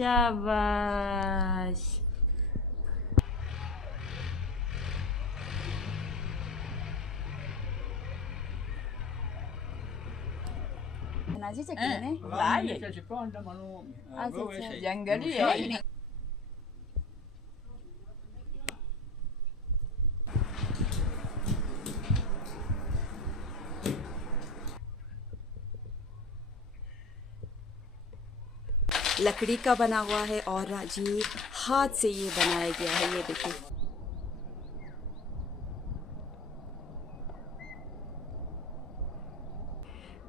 शाबाश। Nazi cekine ne? Lain. Janggal ya ini. लकड़ी का बना हुआ है और जी हाथ से ये बनाया गया है। ये देखिए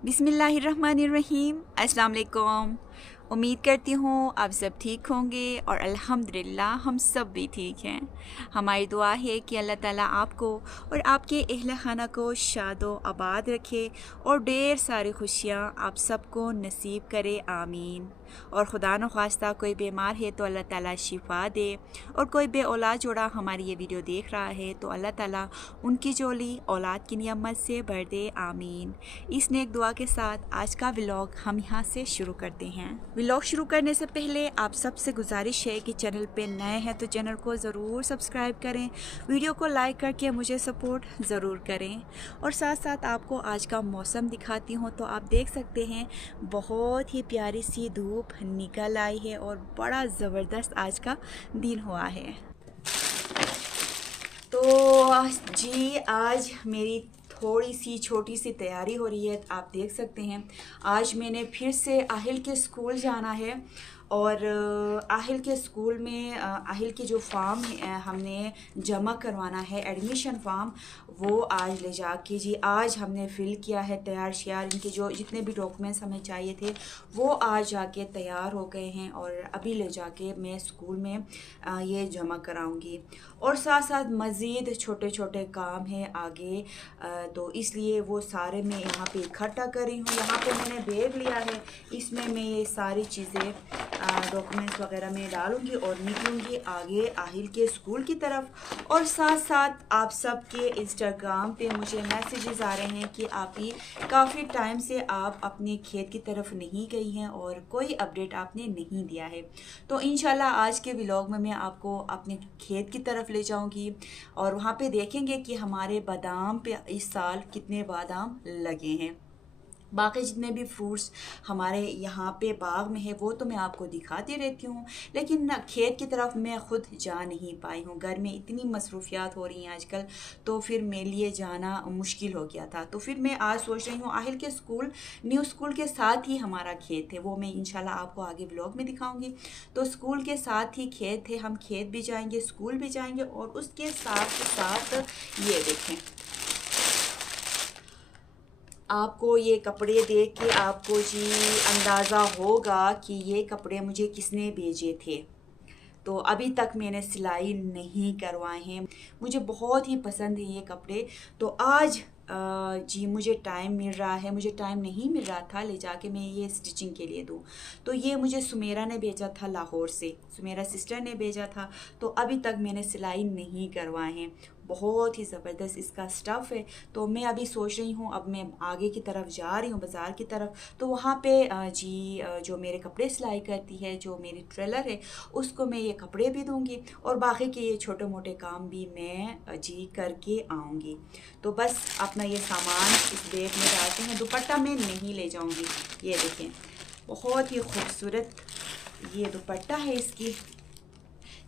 बिस्मिल्लाहिर्रहमानिर्रहीम। अस्सलाम वालेकुम। उम्मीद करती हूँ आप सब ठीक होंगे और अल्हम्दुलिल्लाह हम सब भी ठीक हैं। हमारी दुआ है कि अल्लाह ताला आपको और आपके अहल खाना को शादो आबाद रखे और ढेर सारी खुशियाँ आप सबको नसीब करे, आमीन। और खुदा न ख्वास्ता कोई बीमार है तो अल्लाह ताला शिफा दे, और कोई बे औलाद जोड़ा हमारी ये वीडियो देख रहा है तो अल्लाह ताला उनकी जोली औलाद की नियमत से भर दे, आमीन। इस नेक दुआ के साथ आज का व्लॉग हम यहाँ से शुरू करते हैं। व्लॉग शुरू करने से पहले आप सबसे गुजारिश है कि चैनल पे नए हैं तो चैनल को ज़रूर सब्सक्राइब करें, वीडियो को लाइक करके मुझे सपोर्ट ज़रूर करें। और साथ साथ आपको आज का मौसम दिखाती हूँ। तो आप देख सकते हैं बहुत ही प्यारी सी धूप निकल आई है और बड़ा ज़बरदस्त आज का दिन हुआ है। तो जी आज मेरी थोड़ी सी छोटी सी तैयारी हो रही है। आप देख सकते हैं आज मैंने फिर से आहिल के स्कूल जाना है और आहिल के स्कूल में आहिल की जो फॉर्म हमने जमा करवाना है, एडमिशन फॉर्म, वो आज ले जाके जी आज हमने फ़िल किया है। तैयार श्यार इनके जो जितने भी डॉक्यूमेंट्स हमें चाहिए थे वो आज जाके तैयार हो गए हैं और अभी ले जाके मैं स्कूल में ये जमा कराऊंगी। और साथ साथ मज़ीद छोटे छोटे काम हैं आगे, तो इसलिए वो सारे मैं यहाँ पे इकट्ठा कर रही हूँ। यहाँ पे मैंने बैग लिया है, इसमें मैं ये सारी चीज़ें डॉक्यूमेंट्स वगैरह में डालूंगी और निकलूंगी आगे आहिल के स्कूल की तरफ। और साथ साथ आप सब के इंस्टाग्राम पे मुझे मैसेजेस आ रहे हैं कि आप ही काफ़ी टाइम से आप अपने खेत की तरफ नहीं गई हैं और कोई अपडेट आपने नहीं दिया है। तो इंशाल्लाह आज के व्लॉग में मैं आपको अपने खेत की तरफ ले जाऊंगी और वहाँ पे देखेंगे कि हमारे बादाम पे इस साल कितने बादाम लगे हैं। बाकी जितने भी फ्रूट्स हमारे यहाँ पे बाग में है वो तो मैं आपको दिखाती रहती हूँ, लेकिन खेत की तरफ मैं ख़ुद जा नहीं पाई हूँ। घर में इतनी मसरूफियात हो रही हैं आजकल, तो फिर मेरे लिए जाना मुश्किल हो गया था। तो फिर मैं आज सोच रही हूँ आहिल के स्कूल, न्यू स्कूल के साथ ही हमारा खेत है, वो मैं इंशाल्लाह आपको आगे ब्लॉग में दिखाऊँगी। तो स्कूल के साथ ही खेत है, हम खेत भी जाएंगे, स्कूल भी जाएंगे और उसके साथ साथ ये देखें, आपको ये कपड़े देख के आपको जी अंदाज़ा होगा कि ये कपड़े मुझे किसने भेजे थे। तो अभी तक मैंने सिलाई नहीं करवाए हैं, मुझे बहुत ही पसंद है ये कपड़े। तो आज जी मुझे टाइम मिल रहा है, मुझे टाइम नहीं मिल रहा था ले जाके मैं ये स्टिचिंग के लिए दूँ। तो ये मुझे सुमेरा ने भेजा था लाहौर से, सुमेरा सिस्टर ने भेजा था। तो अभी तक मैंने सिलाई नहीं करवाए हैं। बहुत ही ज़बरदस्त इसका स्टफ़ है। तो मैं अभी सोच रही हूँ, अब मैं आगे की तरफ जा रही हूँ बाज़ार की तरफ, तो वहाँ पे जी जो मेरे कपड़े सिलाई करती है, जो मेरी ट्रेलर है, उसको मैं ये कपड़े भी दूँगी और बाकी के ये छोटे मोटे काम भी मैं जी करके आऊँगी। तो बस अपना ये सामान इस बैग में डालते हैं। दुपट्टा मैं नहीं ले जाऊँगी। ये देखें बहुत ही खूबसूरत ये दुपट्टा है इसकी।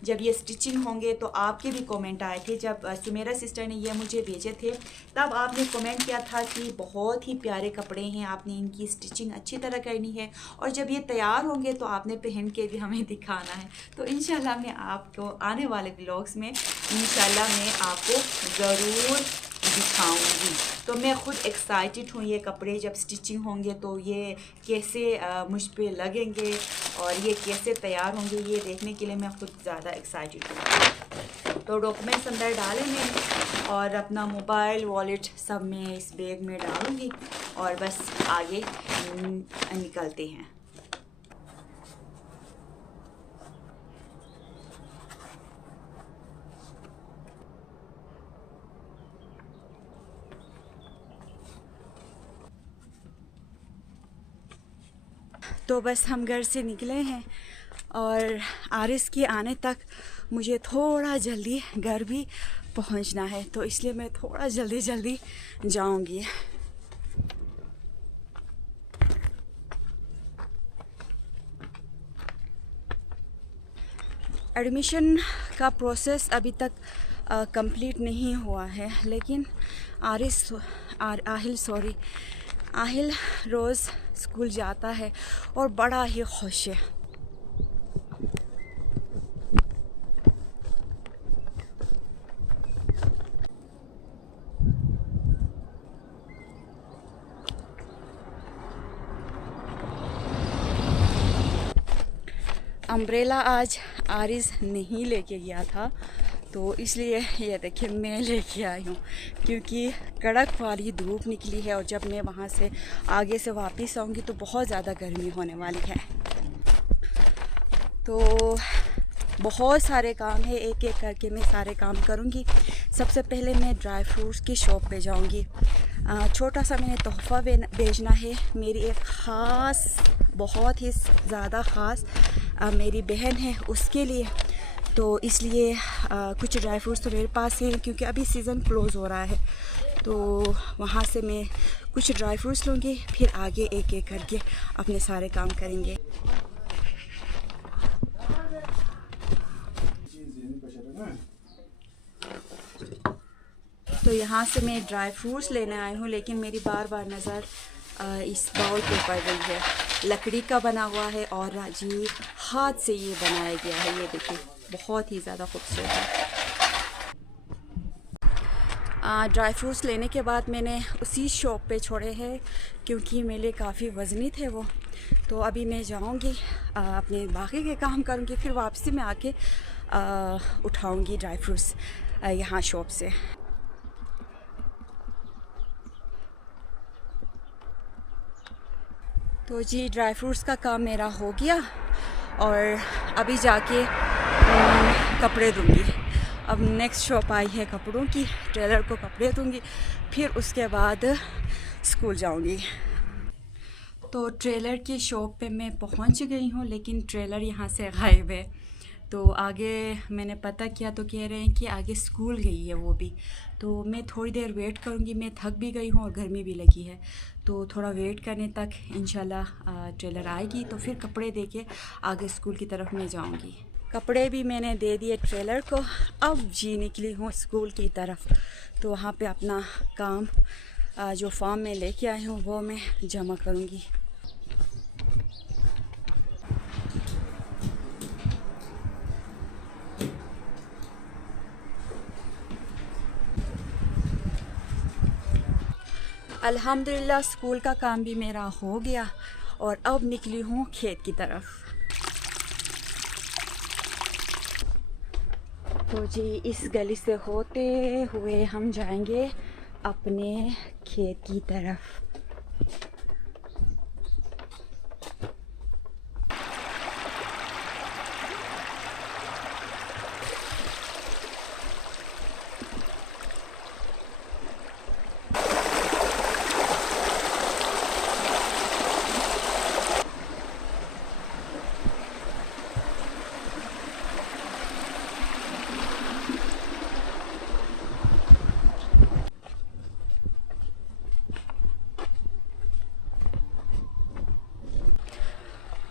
जब ये स्टिचिंग होंगे तो आपके भी कमेंट आए थे, जब सुमेरा सिस्टर ने ये मुझे भेजे थे तब आपने कमेंट किया था कि बहुत ही प्यारे कपड़े हैं, आपने इनकी स्टिचिंग अच्छी तरह करनी है और जब ये तैयार होंगे तो आपने पहन के भी हमें दिखाना है। तो इंशाल्लाह मैं आपको आने वाले व्लॉग्स में इंशाल्लाह मैं आपको ज़रूर दिखाऊंगी। तो मैं ख़ुद एक्साइटेड हूँ, ये कपड़े जब स्टिचिंग होंगे तो ये कैसे मुझ पे लगेंगे और ये कैसे तैयार होंगे ये देखने के लिए मैं ख़ुद ज़्यादा एक्साइटेड हूँ। तो डॉक्यूमेंट्स अंदर डाले मैंने और अपना मोबाइल वॉलेट सब मैं इस बैग में डालूँगी और बस आगे निकलते हैं। तो बस हम घर से निकले हैं और आरिस के आने तक मुझे थोड़ा जल्दी घर भी पहुंचना है, तो इसलिए मैं थोड़ा जल्दी जाऊंगी। एडमिशन का प्रोसेस अभी तक कंप्लीट नहीं हुआ है, लेकिन आहिल रोज़ स्कूल जाता है और बड़ा ही खुश है। अम्ब्रेला आज आरिस नहीं लेके गया था, तो इसलिए ये देखिए मैं लेके आई हूँ, क्योंकि कड़क वाली धूप निकली है और जब मैं वहाँ से आगे से वापस आऊँगी तो बहुत ज़्यादा गर्मी होने वाली है। तो बहुत सारे काम है, एक एक करके मैं सारे काम करूँगी। सबसे पहले मैं ड्राई फ्रूट्स की शॉप पे जाऊँगी। छोटा सा मैंने तोहफ़ा भेजना है मेरी एक ख़ास, बहुत ही ज़्यादा ख़ास मेरी बहन है, उसके लिए। तो इसलिए कुछ ड्राई फ्रूट्स तो मेरे पास हैं, क्योंकि अभी सीज़न क्लोज़ हो रहा है। तो वहाँ से मैं कुछ ड्राई फ्रूट्स लूँगी, फिर आगे एक एक करके अपने सारे काम करेंगे। तो यहाँ से मैं ड्राई फ्रूट्स लेने आई हूँ, लेकिन मेरी बार बार नज़र इस बाउल पे पड़ रही है। लकड़ी का बना हुआ है और जी हाथ से ये बनाया गया है। ये देखिए बहुत ही ज़्यादा खूबसूरत है। ड्राई फ्रूट्स लेने के बाद मैंने उसी शॉप पे छोड़े हैं, क्योंकि मेरे लिए काफ़ी वज़नी थे वो। तो अभी मैं जाऊँगी अपने बाकी के काम करूँगी, फिर वापसी में आके उठाऊँगी ड्राई फ्रूट्स यहाँ शॉप से। तो जी ड्राई फ्रूट्स का काम मेरा हो गया और अभी जाके कपड़े दूँगी। अब नेक्स्ट शॉप आई है कपड़ों की, टेलर को कपड़े दूँगी, फिर उसके बाद स्कूल जाऊँगी। तो ट्रेलर की शॉप पे मैं पहुँच गई हूँ, लेकिन ट्रेलर यहाँ से गायब है। तो आगे मैंने पता किया तो कह रहे हैं कि आगे स्कूल गई है वो भी। तो मैं थोड़ी देर वेट करूँगी, मैं थक भी गई हूँ और गर्मी भी लगी है। तो थोड़ा वेट करने तक इंशाल्लाह ट्रेलर आएगी, तो फिर कपड़े दे के आगे स्कूल की तरफ मैं जाऊँगी। कपड़े भी मैंने दे दिए ट्रेलर को, अब जी निकली हूँ स्कूल की तरफ। तो वहाँ पे अपना काम जो फॉर्म में लेके आई हूँ वो मैं जमा करूँगी। अल्हम्दुलिल्लाह स्कूल का काम भी मेरा हो गया और अब निकली हूँ खेत की तरफ। तो जी इस गली से होते हुए हम जाएंगे अपने खेत की तरफ।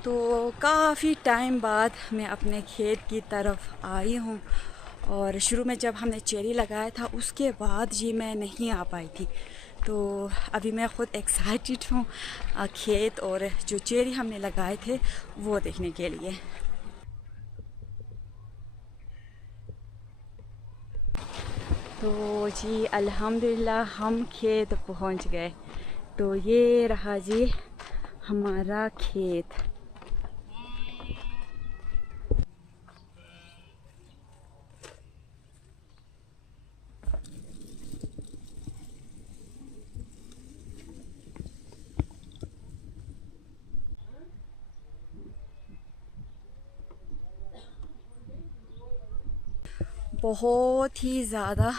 तो काफ़ी टाइम बाद मैं अपने खेत की तरफ आई हूँ, और शुरू में जब हमने चेरी लगाया था उसके बाद जी मैं नहीं आ पाई थी। तो अभी मैं ख़ुद एक्साइटेड हूँ खेत और जो चेरी हमने लगाए थे वो देखने के लिए। तो जी अल्हम्दुलिल्लाह हम खेत पहुँच गए। तो ये रहा जी हमारा खेत। बहुत ही ज़्यादा,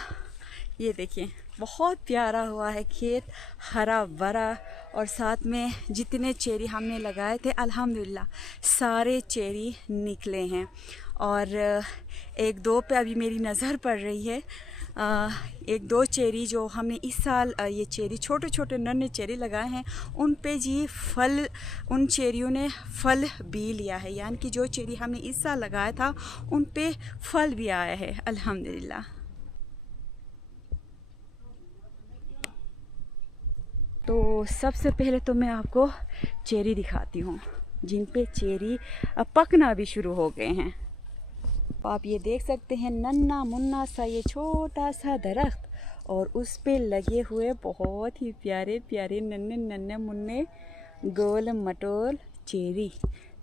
ये देखिए बहुत प्यारा हुआ है खेत, हरा भरा। और साथ में जितने चेरी हमने लगाए थे अल्हम्दुलिल्लाह सारे चेरी निकले हैं। और एक दो पे अभी मेरी नज़र पड़ रही है। एक दो चेरी जो हमने इस साल ये चेरी छोटे छोटे नन्हे चेरी लगाए हैं, उन पे जी फल, उन चेरियों ने फल भी लिया है। यानी कि जो चेरी हमने इस साल लगाया था उन पे फल भी आया है अल्हम्दुलिल्लाह। तो सबसे पहले तो मैं आपको चेरी दिखाती हूँ जिन पे चेरी पकना भी शुरू हो गए हैं। आप ये देख सकते हैं नन्ना मुन्ना सा ये छोटा सा दरख्त, और उस पे लगे हुए बहुत ही प्यारे प्यारे नन्हे नन्हे मुन्ने गोल मटोल चेरी।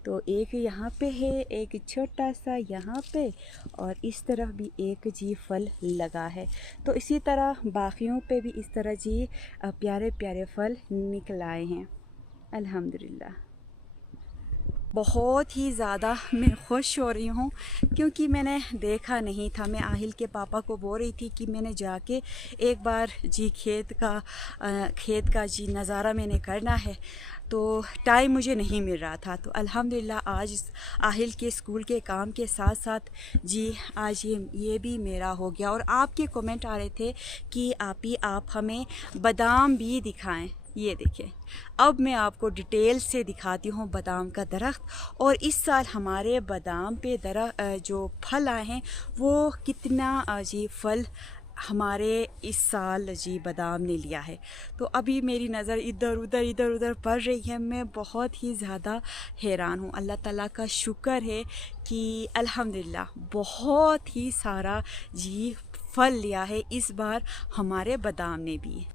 तो एक यहाँ पे है, एक छोटा सा यहाँ पे, और इस तरफ भी एक जी फल लगा है। तो इसी तरह बाकियों पे भी इस तरह जी प्यारे प्यारे फल निकल आए हैं अल्हम्दुलिल्लाह। बहुत ही ज़्यादा मैं खुश हो रही हूँ क्योंकि मैंने देखा नहीं था। मैं आहिल के पापा को बोल रही थी कि मैंने जाके एक बार जी खेत का जी नज़ारा मैंने करना है, तो टाइम मुझे नहीं मिल रहा था। तो अल्हम्दुलिल्लाह आज आहिल के स्कूल के काम के साथ साथ जी आज ये भी मेरा हो गया। और आपके कमेंट आ रहे थे कि आप हमें बादाम भी दिखाएं। ये देखिए, अब मैं आपको डिटेल से दिखाती हूँ बादाम का दरख्त। और इस साल हमारे बादाम पे जो फल आए हैं वो कितना जी फल हमारे इस साल जी बादाम ने लिया है। तो अभी मेरी नज़र इधर उधर पड़ रही है। मैं बहुत ही ज़्यादा हैरान हूँ। अल्लाह ताला का शुक्र है कि अल्हम्दुलिल्लाह बहुत ही सारा जी फल लिया है इस बार हमारे बादाम ने भी।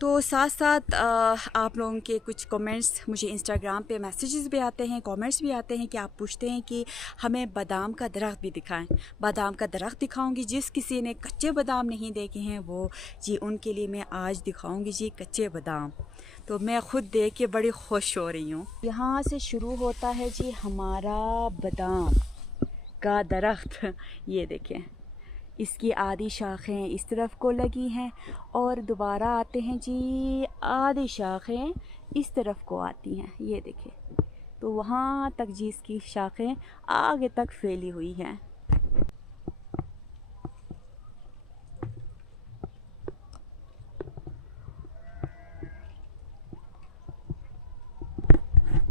तो साथ साथ आप लोगों के कुछ कमेंट्स मुझे इंस्टाग्राम पे मैसेजेस भी आते हैं, कमेंट्स भी आते हैं कि आप पूछते हैं कि हमें बादाम का दरख्त भी दिखाएं। बादाम का दरख्त दिखाऊंगी। जिस किसी ने कच्चे बादाम नहीं देखे हैं वो जी उनके लिए मैं आज दिखाऊंगी जी कच्चे बादाम। तो मैं ख़ुद देख के बड़ी खुश हो रही हूँ। यहाँ से शुरू होता है जी हमारा बादाम का दरख्त। ये देखें, इसकी आधी शाखें इस तरफ को लगी हैं और दोबारा आते हैं जी आधी शाखें इस तरफ को आती हैं। ये देखें, तो वहाँ तक जी इसकी शाखें आगे तक फैली हुई हैं।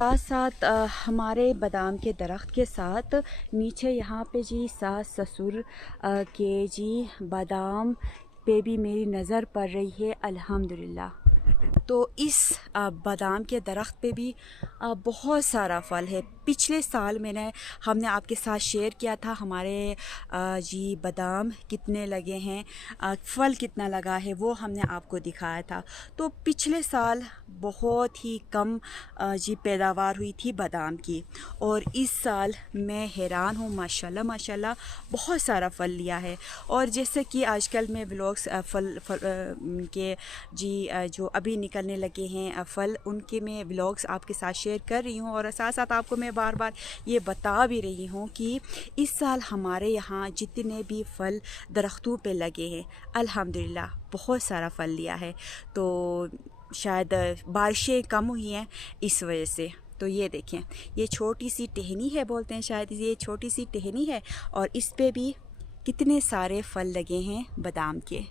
साथ साथ हमारे बादाम के दरख्त के साथ नीचे यहाँ पे जी सास ससुर के जी बादाम पे भी मेरी नज़र पड़ रही है अल्हम्दुलिल्लाह। तो इस बादाम के दरख्त पे भी बहुत सारा फल है। पिछले साल हमने आपके साथ शेयर किया था हमारे जी बादाम कितने लगे हैं, फल कितना लगा है, वो हमने आपको दिखाया था। तो पिछले साल बहुत ही कम जी पैदावार हुई थी बादाम की, और इस साल मैं हैरान हूँ माशाल्लाह माशाल्लाह बहुत सारा फल लिया है। और जैसे कि आजकल मैं व्लॉग्स फल के जी जो अभी निकलने लगे हैं फल, उनके मैं व्लॉग्स आपके साथ शेयर कर रही हूँ। और साथ साथ आपको मैं बार बार ये बता भी रही हूँ कि इस साल हमारे यहाँ जितने भी फल दरख्तों पे लगे हैं अल्हम्दुलिल्लाह बहुत सारा फल लिया है। तो शायद बारिशें कम हुई हैं इस वजह से। तो ये देखें, ये छोटी सी टहनी है, बोलते हैं शायद ये छोटी सी टहनी है, और इस पे भी कितने सारे फल लगे हैं बादाम के।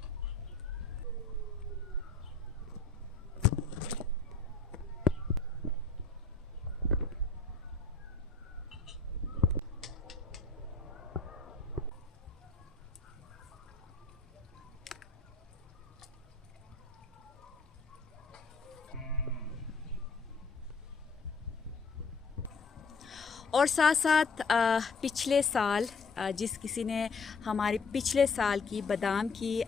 और साथ साथ पिछले साल जिस किसी ने हमारे पिछले साल की बादाम की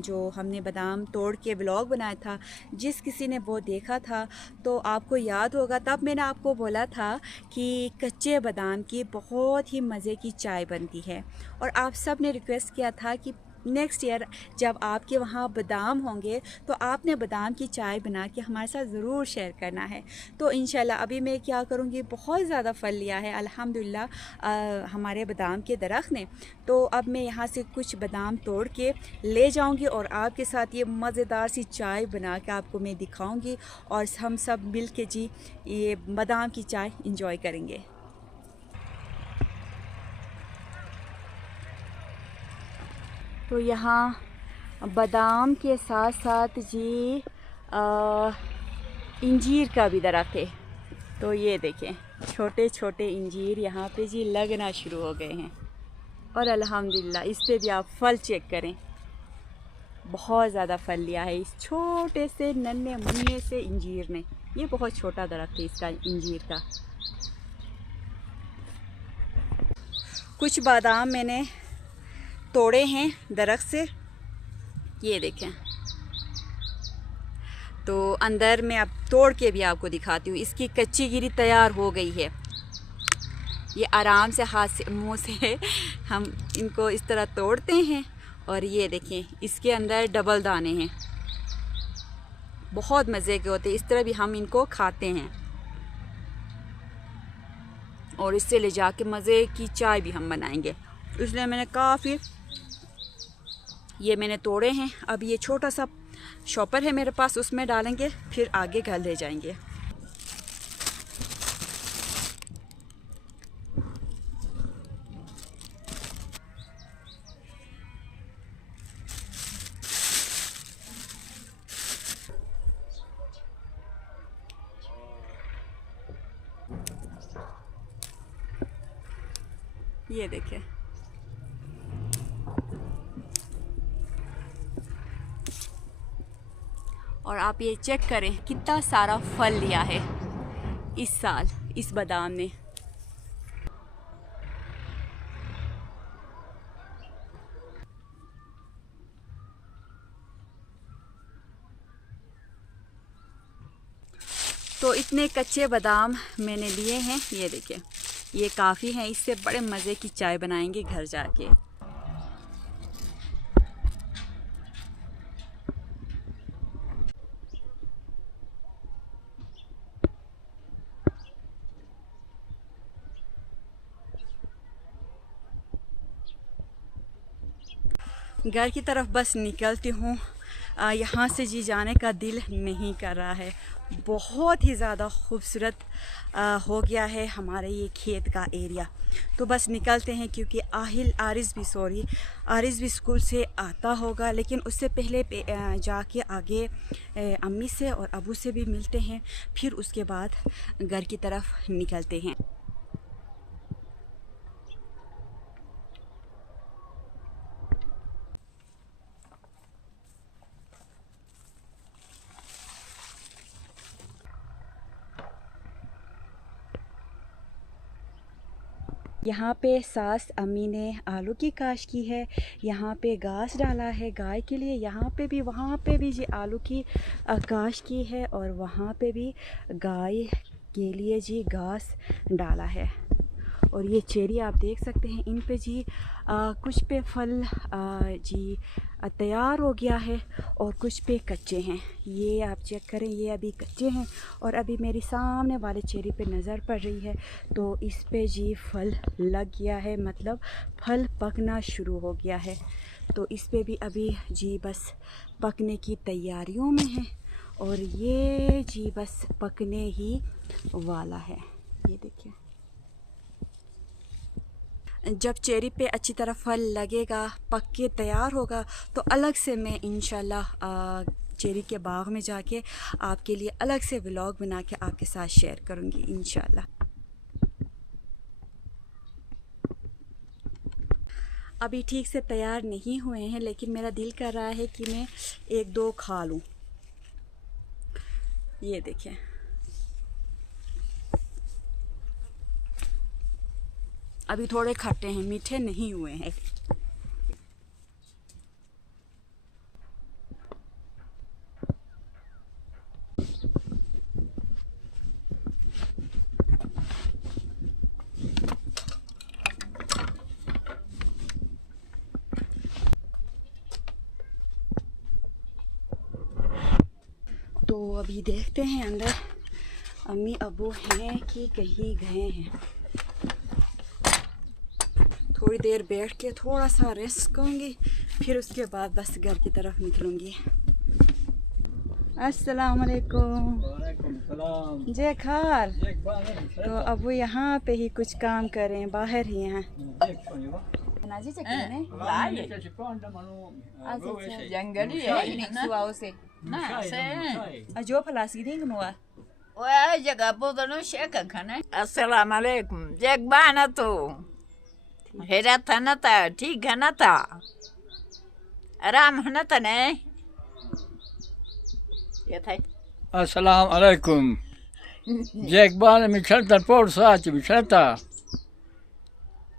जो हमने बादाम तोड़ के व्लॉग बनाया था, जिस किसी ने वो देखा था तो आपको याद होगा तब मैंने आपको बोला था कि कच्चे बादाम की बहुत ही मज़े की चाय बनती है। और आप सब ने रिक्वेस्ट किया था कि नेक्स्ट ईयर जब आपके वहाँ बादाम होंगे तो आपने बादाम की चाय बना के हमारे साथ ज़रूर शेयर करना है। तो इंशाल्लाह अभी मैं क्या करूँगी, बहुत ज़्यादा फल लिया है अल्हम्दुलिल्लाह हमारे बादाम के दरख्त ने। तो अब मैं यहाँ से कुछ बादाम तोड़ के ले जाऊँगी और आपके साथ ये मज़ेदार सी चाय बना के आपको मैं दिखाऊँगी और हम सब मिल के जी ये बादाम की चाय इंजॉय करेंगे। तो यहाँ बादाम के साथ साथ जी इंजीर का भी दरख्त है। तो ये देखें छोटे छोटे इंजीर यहाँ पे जी लगना शुरू हो गए हैं और अल्हम्दुलिल्लाह इस पे भी आप फल चेक करें, बहुत ज़्यादा फल लिया है इस छोटे से नन्हे मुन्ने से इंजीर ने। ये बहुत छोटा दरख्त है इसका इंजीर का। कुछ बादाम मैंने तोड़े हैं दरख्त से, ये देखें। तो अंदर मैं अब तोड़ के भी आपको दिखाती हूँ। इसकी कच्ची गिरी तैयार हो गई है। ये आराम से हाथ से मुंह से हम इनको इस तरह तोड़ते हैं और ये देखें इसके अंदर डबल दाने हैं, बहुत मज़े के होते हैं। इस तरह भी हम इनको खाते हैं और इससे ले जाके मज़े की चाय भी हम बनाएंगे। इसलिए मैंने काफ़ी ये मैंने तोड़े हैं। अब ये छोटा सा शॉपर है मेरे पास, उसमें डालेंगे, फिर आगे घर ले जाएंगे। ये देखें और आप ये चेक करें कितना सारा फल लिया है इस साल इस बादाम ने। तो इतने कच्चे बादाम मैंने लिए हैं, ये देखिए ये काफ़ी हैं। इससे बड़े मज़े की चाय बनाएंगे घर जाके। घर की तरफ बस निकलती हूँ, यहाँ से जी जाने का दिल नहीं कर रहा है। बहुत ही ज़्यादा खूबसूरत हो गया है हमारे ये खेत का एरिया। तो बस निकलते हैं क्योंकि आरिज़ भी स्कूल से आता होगा, लेकिन उससे पहले जाके आगे अम्मी से और अबू से भी मिलते हैं, फिर उसके बाद घर की तरफ निकलते हैं। यहाँ पे सास अम्मी ने आलू की काश की है, यहाँ पे घास डाला है गाय के लिए, यहाँ पे भी वहाँ पे भी जी आलू की काश की है और वहाँ पे भी गाय के लिए जी घास डाला है। और ये चेरी आप देख सकते हैं, इन पे जी कुछ पे फल जी तैयार हो गया है और कुछ पे कच्चे हैं। ये आप चेक करें, ये अभी कच्चे हैं और अभी मेरी सामने वाले चेरी पे नज़र पड़ रही है तो इस पे जी फल लग गया है, मतलब फल पकना शुरू हो गया है। तो इस पे भी अभी जी बस पकने की तैयारियों में है और ये जी बस पकने ही वाला है। ये देखिए जब चेरी पे अच्छी तरह फल लगेगा, पक के तैयार होगा, तो अलग से मैं इंशाल्लाह चेरी के बाग में जाके आपके लिए अलग से व्लॉग बना के आपके साथ शेयर करूँगी इंशाल्लाह। अभी ठीक से तैयार नहीं हुए हैं, लेकिन मेरा दिल कर रहा है कि मैं एक दो खा लूँ। ये देखें अभी थोड़े खट्टे हैं, मीठे नहीं हुए हैं। तो अभी देखते हैं अंदर अम्मी अबू हैं कि कहीं गए हैं। थोड़ी देर बैठ के थोड़ा सा रेस्ट करूँगी, फिर उसके बाद बस घर की तरफ निकलूँगी। अस्सलाम वालेकुम। जय खाल। तो अबू यहाँ पे ही कुछ काम करें, बाहर ही हैं। जंगली है से ना से जो फलासी नहीं गनुआ वह जगह बोलनो शेक खाने। अस्सलाम वालेकुम। जग बाना तो हेरा था ना था, ठीक है ना था, आराम है ना था ने ये था। अस्सलाम वालेकुम। जग बाना मिचलता पोर साच मिचलता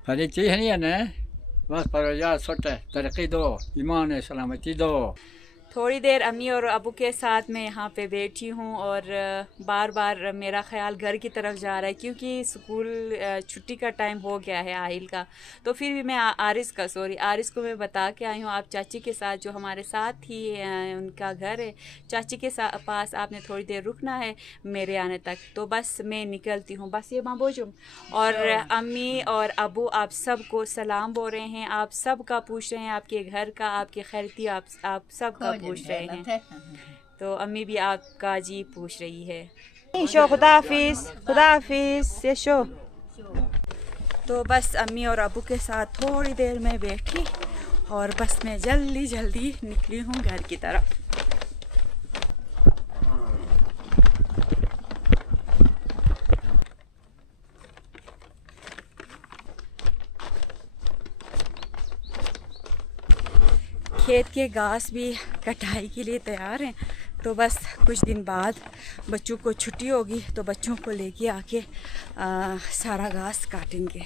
फरीची है नहीं ने बस पर या सोटे तरक्की दो, ईमान है, सलामती दो। थोड़ी देर अम्मी और अबू के साथ मैं यहाँ पे बैठी हूँ और बार बार मेरा ख्याल घर की तरफ जा रहा है क्योंकि स्कूल छुट्टी का टाइम हो गया है आहिल का। तो फिर भी मैं आरिस को मैं बता के आई हूँ आप चाची के साथ जो हमारे साथ ही उनका घर है, चाची के पास आपने थोड़ी देर रुकना है मेरे आने तक। तो बस मैं निकलती हूँ, बस ये माबोजुम। और अम्मी और अबू आप सबको सलाम बोल रहे हैं, आप सब का पूछ रहे हैं, आपके घर का, आपकी खैरियत आप सब का पूछ रहे हैं। तो अम्मी भी आपका जी पूछ रही है। शो खुदा हाफिज ये शो। तो बस अम्मी और अबू के साथ थोड़ी देर में बैठी और बस मैं जल्दी जल्दी निकली हूँ घर की तरफ। खेत के घास भी कटाई के लिए तैयार हैं। तो बस कुछ दिन बाद बच्चों को छुट्टी होगी तो बच्चों को लेके आके सारा घास काटेंगे।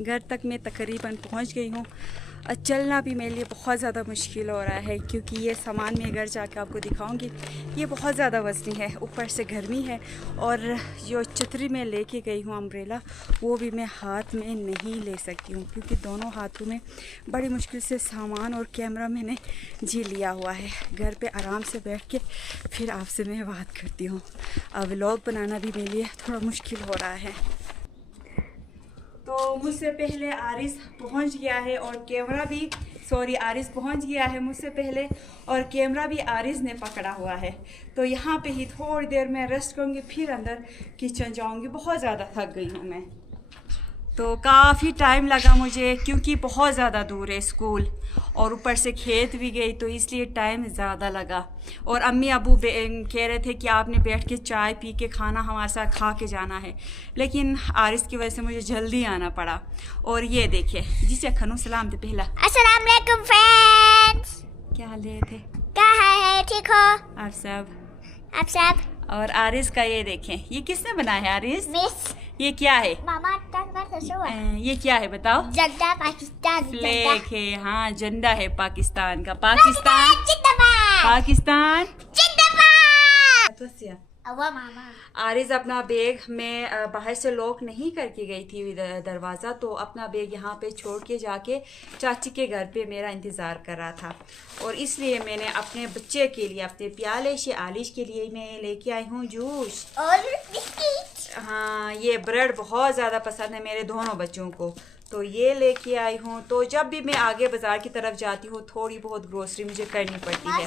घर तक मैं तकरीबन पहुंच गई हूँ। चलना भी मेरे लिए बहुत ज़्यादा मुश्किल हो रहा है क्योंकि ये सामान मैं घर जाकर आपको दिखाऊंगी, ये बहुत ज़्यादा वज़नी है, ऊपर से गर्मी है। और जो छतरी मैं लेके गई हूँ अम्ब्रेला, वो भी मैं हाथ में नहीं ले सकती हूँ क्योंकि दोनों हाथों में बड़ी मुश्किल से सामान और कैमरा मैंने जी लिया हुआ है। घर पे आराम से बैठ के फिर आपसे मैं बात करती हूँ। व्लॉग बनाना भी मेरे लिए थोड़ा मुश्किल हो रहा है। तो मुझसे पहले आरिस पहुंच गया है और आरिस पहुंच गया है मुझसे पहले और कैमरा भी आरिस ने पकड़ा हुआ है। तो यहाँ पे ही थोड़ी देर में रेस्ट करूँगी, फिर अंदर किचन जाऊँगी। बहुत ज़्यादा थक गई हूँ मैं। तो काफ़ी टाइम लगा मुझे क्योंकि बहुत ज़्यादा दूर है स्कूल और ऊपर से खेत भी गई, तो इसलिए टाइम ज़्यादा लगा। और अम्मी अबू कह रहे थे कि आपने बैठ के चाय पी के खाना हमारे साथ खा के जाना है, लेकिन आरिस की वजह से मुझे जल्दी आना पड़ा। और ये देखिए जी चखनू सलाम थे पहला। अस्सलाम वालेकुम फ्रेंड्स। क्या हाल थे? क्या है? ठीक हो आप सब? और आरिस का ये देखें, ये किसने बनाया है आरिस? मिस। ये क्या है? मामा ये क्या है बताओ? झंडा पाकिस्तान। फ्लैग है, हाँ झंडा है पाकिस्तान का। पाकिस्तान जिंदाबाद। मामा आरिज अपना बैग मैं बाहर से लॉक नहीं करके गई थी दरवाज़ा, तो अपना बैग यहाँ पे छोड़ के जाके चाची के घर पे मेरा इंतज़ार कर रहा था। और इसलिए मैंने अपने बच्चे के लिए, अपने प्याले से आलिश के लिए मैं लेके आई हूँ जूस और बिस्किट। हाँ, ये ब्रेड बहुत ज़्यादा पसंद है मेरे दोनों बच्चों को, तो ये लेके आई हूँ। तो जब भी मैं आगे बाज़ार की तरफ जाती हूँ थोड़ी बहुत ग्रोसरी मुझे करनी पड़ती है।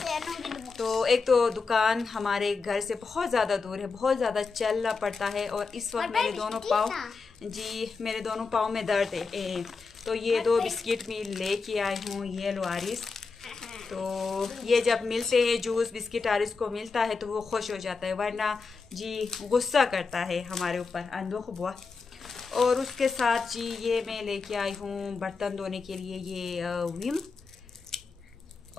तो एक तो दुकान हमारे घर से बहुत ज़्यादा दूर है, बहुत ज़्यादा चलना पड़ता है। और इस वक्त मेरे दोनों पाँव में दर्द है। तो ये 2 बिस्किट मैं लेके आई हूँ, ये लो आरिस। तो ये जब मिलते हैं जूस बिस्किट आरिस को मिलता है तो वो खुश हो जाता है, वरना जी गुस्सा करता है हमारे ऊपर अंदो बुआ। और उसके साथ जी ये मैं लेके आई हूँ बर्तन धोने के लिए ये विम।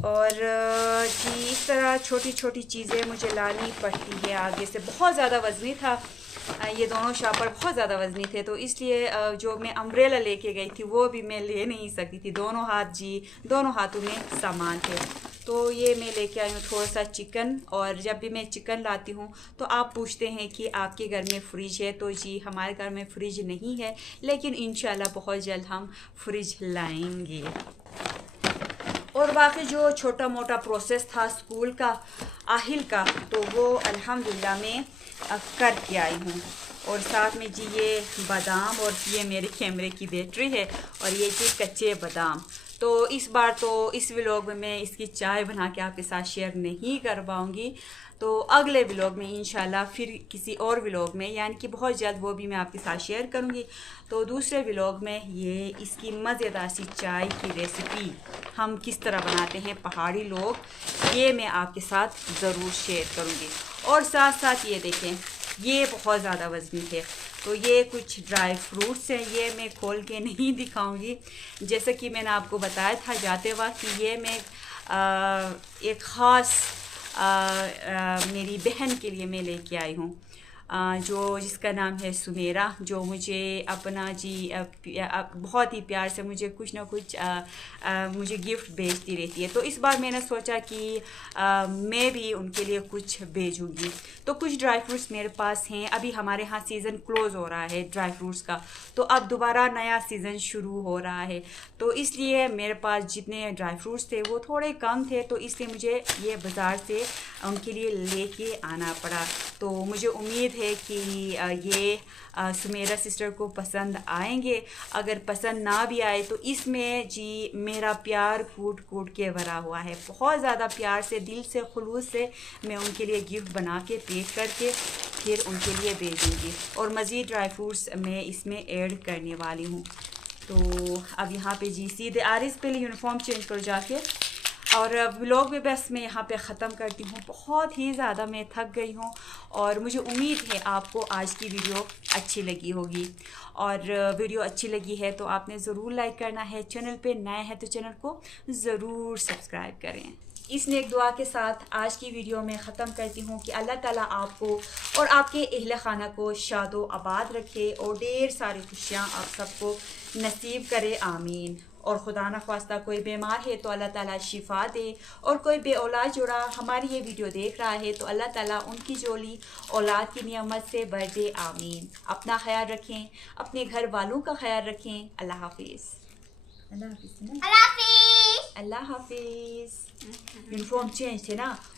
और जी इस तरह छोटी छोटी चीज़ें मुझे लानी पड़ती है आगे से। बहुत ज़्यादा वज़नी था, ये दोनों शापर बहुत ज़्यादा वज़नी थे, तो इसलिए जो मैं अम्ब्रेला लेके गई थी वो भी मैं ले नहीं सकती थी। दोनों हाथों में सामान थे। तो ये मैं लेके आई हूँ थोड़ा सा चिकन। और जब भी मैं चिकन लाती हूँ तो आप पूछते हैं कि आपके घर में फ्रिज है, तो जी हमारे घर में फ्रिज नहीं है, लेकिन इंशाल्लाह बहुत जल्द हम फ्रिज लाएंगे। और बाकी जो छोटा मोटा प्रोसेस था स्कूल का आहिल का, तो वो अल्हम्दुलिल्लाह मैं कर के आई हूँ। और साथ में जी ये बादाम, और ये मेरे कैमरे की बैटरी है, और ये जी कच्चे बादाम। तो इस बार तो इस व्लॉग में मैं इसकी चाय बना के आपके साथ शेयर नहीं कर पाऊँगी, तो अगले व्लॉग में इंशाल्लाह फिर किसी और व्लॉग में, यानी कि बहुत जल्द, वो भी मैं आपके साथ शेयर करूँगी। तो दूसरे व्लॉग में ये इसकी मज़ेदार सी चाय की रेसिपी हम किस तरह बनाते हैं पहाड़ी लोग, ये मैं आपके साथ ज़रूर शेयर करूँगी। और साथ साथ ये देखें, ये बहुत ज़्यादा वज़नी है, तो ये कुछ ड्राई फ्रूट्स हैं, ये मैं खोल के नहीं दिखाऊंगी। जैसे कि मैंने आपको बताया था जाते वक्त कि ये मैं एक ख़ास मेरी बहन के लिए मैं लेके आई हूँ, जो जिसका नाम है सुमेरा, जो मुझे अपना जी बहुत ही प्यार से मुझे कुछ ना कुछ मुझे गिफ्ट भेजती रहती है। तो इस बार मैंने सोचा कि मैं भी उनके लिए कुछ भेजूँगी। तो कुछ ड्राई फ्रूट्स मेरे पास हैं, अभी हमारे यहाँ सीज़न क्लोज़ हो रहा है ड्राई फ्रूट्स का, तो अब दोबारा नया सीज़न शुरू हो रहा है, तो इसलिए मेरे पास जितने ड्राई फ्रूट्स थे वो थोड़े कम थे, तो इसलिए मुझे ये बाज़ार से उनके लिए लेके आना पड़ा। तो मुझे उम्मीद है कि ये सुमेरा सिस्टर को पसंद आएंगे। अगर पसंद ना भी आए तो इसमें जी मेरा प्यार कूट कूट के भरा हुआ है, बहुत ज़्यादा प्यार से, दिल से, खुलूस से मैं उनके लिए गिफ्ट बना के पैक करके फिर उनके लिए भेजूँगी। और मज़ीद ड्राई फ्रूट्स मैं इसमें ऐड करने वाली हूँ। तो अब यहाँ पे जी सीधे आरिस पहले यूनिफॉर्म चेंज करो जाके, और व्लॉग में बस मैं यहाँ पे ख़त्म करती हूँ। बहुत ही ज़्यादा मैं थक गई हूँ, और मुझे उम्मीद है आपको आज की वीडियो अच्छी लगी होगी। और वीडियो अच्छी लगी है तो आपने ज़रूर लाइक करना है, चैनल पे नए हैं तो चैनल को ज़रूर सब्सक्राइब करें। इस नेक दुआ के साथ आज की वीडियो में ख़त्म करती हूँ कि अल्लाह ताला आपको और आपके अहले खाना को शादो आबाद रखे, और ढेर सारी खुशियाँ आप सबको नसीब करे, आमीन। और खुदा न ख्वास्ता कोई बीमार है तो अल्लाह ताला शिफा दे, और कोई बे औलाद जोड़ा हमारी ये वीडियो देख रहा है तो अल्लाह ताला उनकी जोली औलाद की नियमत से भर दे, आमीन। अपना ख्याल रखें, अपने घर वालों का ख्याल रखें। अल्लाह हाफिज़। अल्लाह हाफिज़। अल्लाह हाफिज़। यूनिफॉर्म चेंज थे ना,